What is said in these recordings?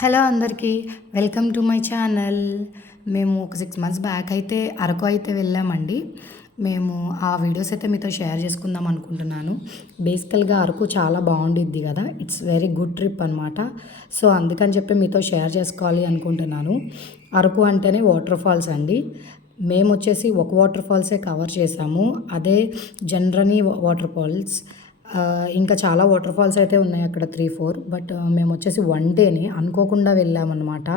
Hello అందరికీ welcome to my channel. మేము ఒక 6 మంత్స్ బ్యాక్ అయితే అరకు అయితే వెళ్ళామండి. మేము ఆ వీడియోస్ అయితే మీతో షేర్ చేసుకుందాం అనుకుంటున్నాను. బేసికల్గా అరకు చాలా బాగుండిద్ది కదా, ఇట్స్ వెరీ గుడ్ ట్రిప్ అనమాట. సో అందుకని చెప్పి మీతో షేర్ చేసుకోవాలి అనుకుంటున్నాను. అరకు అంటేనే వాటర్ ఫాల్స్ అండి. మేము వచ్చేసి ఒక వాటర్ ఫాల్సే కవర్ చేసాము, అదే జన్రని వాటర్ ఫాల్స్. ఇంకా చాలా వాటర్ ఫాల్స్ అయితే ఉన్నాయి అక్కడ 3, 4. బట్ మేము వచ్చేసి వన్ డేని అనుకోకుండా వెళ్ళామన్నమాట.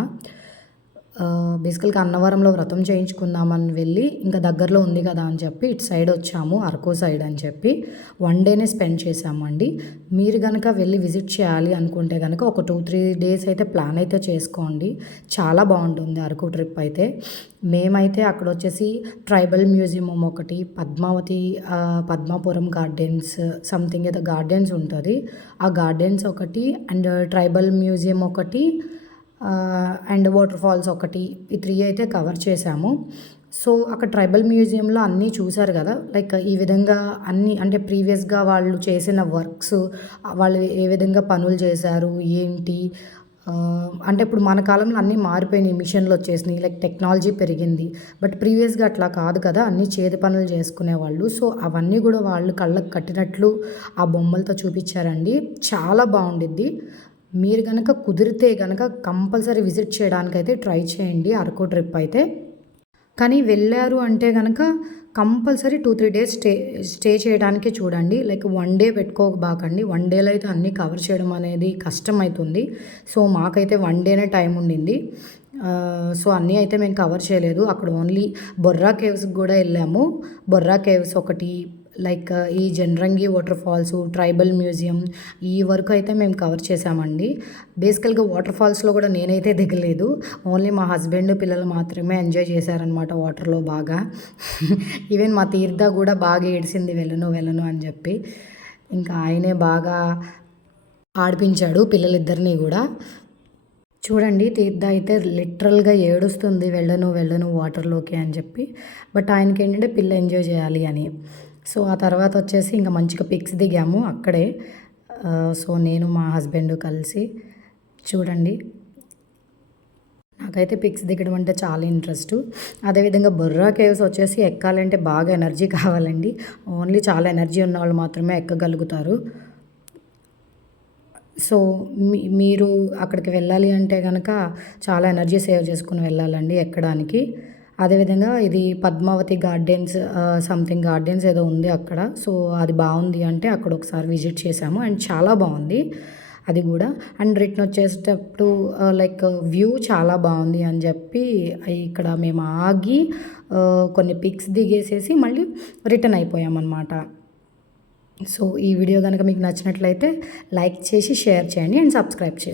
బేసికల్గా అన్నవరంలో వ్రతం చేయించుకుందామని వెళ్ళి ఇంకా దగ్గరలో ఉంది కదా అని చెప్పి ఇటు సైడ్ వచ్చాము, అరకు సైడ్ అని చెప్పి వన్ డేనే స్పెండ్ చేసామండి. మీరు కనుక వెళ్ళి విజిట్ చేయాలి అనుకుంటే కనుక ఒక 2-3 డేస్ అయితే ప్లాన్ అయితే చేసుకోండి. చాలా బాగుంటుంది అరకు ట్రిప్ అయితే. మేమైతే అక్కడ వచ్చేసి ట్రైబల్ మ్యూజియం ఒకటి, పద్మాపురం గార్డెన్స్ సంథింగ్ ఏదో గార్డెన్స్ ఉంటుంది, ఆ గార్డెన్స్ ఒకటి, అండ్ ట్రైబల్ మ్యూజియం ఒకటి, అండ్ వాటర్ ఫాల్స్ ఒకటి, ఈ 3 అయితే కవర్ చేసాము. సో అక్కడ ట్రైబల్ మ్యూజియంలో అన్నీ చూసారు కదా, లైక్ ఈ విధంగా అన్నీ అంటే ప్రీవియస్గా వాళ్ళు చేసిన వర్క్స్, వాళ్ళు ఏ విధంగా పనులు చేశారు ఏంటి, అంటే ఇప్పుడు మన కాలంలో అన్నీ మారిపోయినాయి, మిషన్లు వచ్చేసినాయి, లైక్ టెక్నాలజీ పెరిగింది. బట్ ప్రీవియస్గా అట్లా కాదు కదా, అన్నీ చేతి పనులు చేసుకునేవాళ్ళు. సో అవన్నీ కూడా వాళ్ళు కళ్ళకు కట్టినట్లు ఆ బొమ్మలతో చూపించారండి. చాలా బాగుండిద్ది. మీరు కనుక కుదిరితే కనుక కంపల్సరీ విజిట్ చేయడానికైతే ట్రై చేయండి అరకు ట్రిప్ అయితే. కానీ వెళ్ళారు అంటే కనుక కంపల్సరీ 2-3 డేస్ స్టే చేయడానికే చూడండి. లైక్ వన్ డే పెట్టుకోబాకండి. వన్ డేలో అయితే అన్నీ కవర్ చేయడం అనేది కష్టమవుతుంది. సో మాకైతే వన్ డేనే టైం ఉండింది. సో అన్నీ అయితే మేము కవర్ చేయలేదు. అక్కడ ఓన్లీ బొర్రా కేవ్స్కి కూడా వెళ్ళాము. బొర్రా కేవ్స్ ఒకటి, లైక్ ఈ జన్రంగి వాటర్ ఫాల్స్, ట్రైబల్ మ్యూజియం, ఈ వరకు అయితే మేము కవర్ చేసామండి. బేసికల్గా వాటర్ ఫాల్స్లో కూడా నేనైతే దిగలేదు, ఓన్లీ మా హస్బెండ్ పిల్లలు మాత్రమే ఎంజాయ్ చేశారనమాట వాటర్లో బాగా. ఈవెన్ మా తీర్థ కూడా బాగా ఏడిసింది వెళ్ళను వెళ్ళను అని చెప్పి. ఇంకా ఆయనే బాగా ఆడిపించాడు పిల్లలిద్దరినీ కూడా. చూడండి, తీర్థ అయితే లిటరల్గా ఏడుస్తుంది వెళ్ళను వెళ్ళను వాటర్లోకి అని చెప్పి. బట్ ఆయనకి ఏంటంటే పిల్ల ఎంజాయ్ చేయాలి అని. సో ఆ తర్వాత వచ్చేసి ఇంకా మంచిగా పిక్స్ దిగాము అక్కడే. సో నేను మా హస్బెండ్ కలిసి. చూడండి, నాకైతే పిక్స్ దిగడం అంటే చాలా ఇంట్రెస్ట్. అదేవిధంగా బొర్రా కేవ్స్ వచ్చేసి ఎక్కాలంటే బాగా ఎనర్జీ కావాలండి. ఓన్లీ చాలా ఎనర్జీ ఉన్న వాళ్ళు మాత్రమే ఎక్కగలుగుతారు. సో మీరు అక్కడికి వెళ్ళాలి అంటే కనుక చాలా ఎనర్జీ సేవ్ చేసుకుని వెళ్ళాలండి ఎక్కడానికి. అదేవిధంగా ఇది పద్మావతి గార్డెన్స్, సంథింగ్ గార్డెన్స్ ఏదో ఉంది అక్కడ. సో అది బాగుంది అంటే అక్కడ ఒకసారి విజిట్ చేసాము, అండ్ చాలా బాగుంది అది కూడా. అండ్ రిటర్న్ వచ్చేటప్పుడు లైక్ వ్యూ చాలా బాగుంది అని చెప్పి ఇక్కడ మేము ఆగి కొన్ని పిక్స్ దిగేసేసి మళ్ళీ రిటర్న్ అయిపోయామన్నమాట. సో ఈ వీడియో కనుక మీకు నచ్చినట్లయితే లైక్ చేసి షేర్ చేయండి అండ్ సబ్స్క్రైబ్ చేసుకోండి.